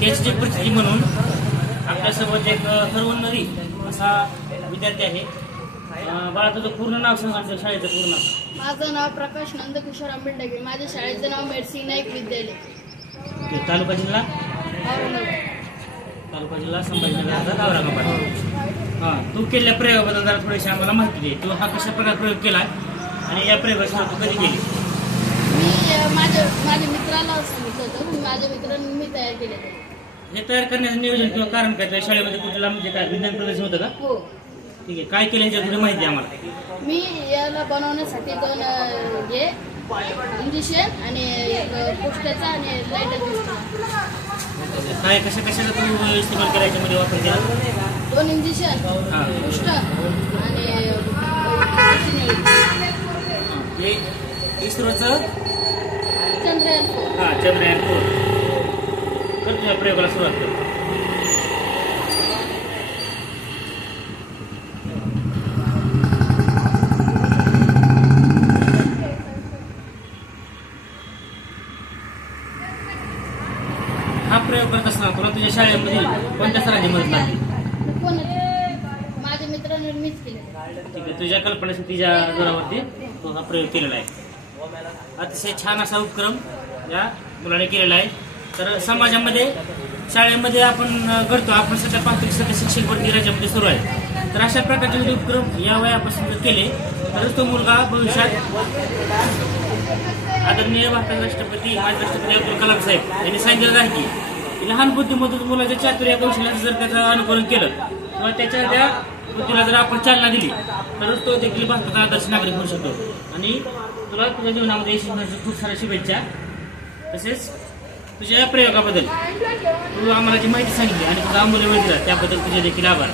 त्याची परिस्थिती म्हणून आपल्यासोबत एक हरवणारी असा विद्यार्थी आहे. बाळा, तुझं पूर्ण नाव सांग, आमच्या शाळेचं पूर्ण नाव. माझं नाव प्रकाश नंदकिशोर आंबेडके. माझ्या शाळेचं नाव मेडसी नाईक विद्यालय. तालुका जिल्हा औरंगाबाद. तालुका जिल्हा संभाजीनगर औरंगाबाद. हां, तू केलेल्या प्रयोगाबद्दल जरा थोडीशी आम्हाला माहिती दे. तू हा कशा प्रकारे प्रयोग केला आणि या प्रयोगाची तू कधी केली? मी माझ्या मित्राला सांगितलं होतं. माझ्या मित्रांनी मी तयार केलेलं. हे तयार करण्याचं नियोजन किंवा कारण काय? शाळेमध्ये कुठला म्हणजे काय विज्ञान प्रदर्शन होतं का? हो. ठीक आहे, काय केलं याच्यात थोडी माहिती आम्हाला. मी याला बनवण्यासाठी 2 इंजेक्शन आणि पोस्टाचा आणि लाईटर काय कशाचा तू इस्तेमाल केला याच्यामध्ये वापर केला? 2 इंजेक्शन, पोस्ट आणि इस्रोचं चंद्रयान 4. चंद्रयान 4. तर तुझ्या प्रयोगाला सुरुवात कर. हा प्रयोग करत असताना तुला तुझ्या शाळेमध्ये कोणत्या सरांची मदत लागली? माझ्या मित्रांनी मीच केले. ठीक आहे, तुझ्या कल्पनाशक्तीच्या जोरावरती तू हा प्रयोग केलेला आहे. अतिशय छान असा उपक्रम या मुलाने केलेला आहे. तर समाजामध्ये शाळेमध्ये आपण करतो, आपण सध्या पाहतो की सध्या शिक्षक भरती राज्यामध्ये सुरू आहे. तर अशा प्रकारचे उपक्रम या वयापासून जर केले तरच तो मुलगा भविष्यात आदरणीय भारताचे राष्ट्रपती माजी राष्ट्रपती अब्दुल कलाम साहेब यांनी सांगितलं आहे की लहान बुद्धीमधून मुलाच्या चातुर्य कौशल्याचं जर त्याचं अनुकरण केलं किंवा त्याच्या त्या बुद्धीला जर आपण चालना दिली तरच तो देखील भारताचा आदर्श नागरिक होऊ शकतो. आणि तुला तुझ्या जीवनामध्ये यश मिळण्याची खूप साऱ्या शुभेच्छा. तसेच तुझ्या या प्रयोगाबद्दल तू आम्हाला जी माहिती सांगितली आणि तुझा अमूल्य वेळ दिला त्याबद्दल तुझे देखील आभार.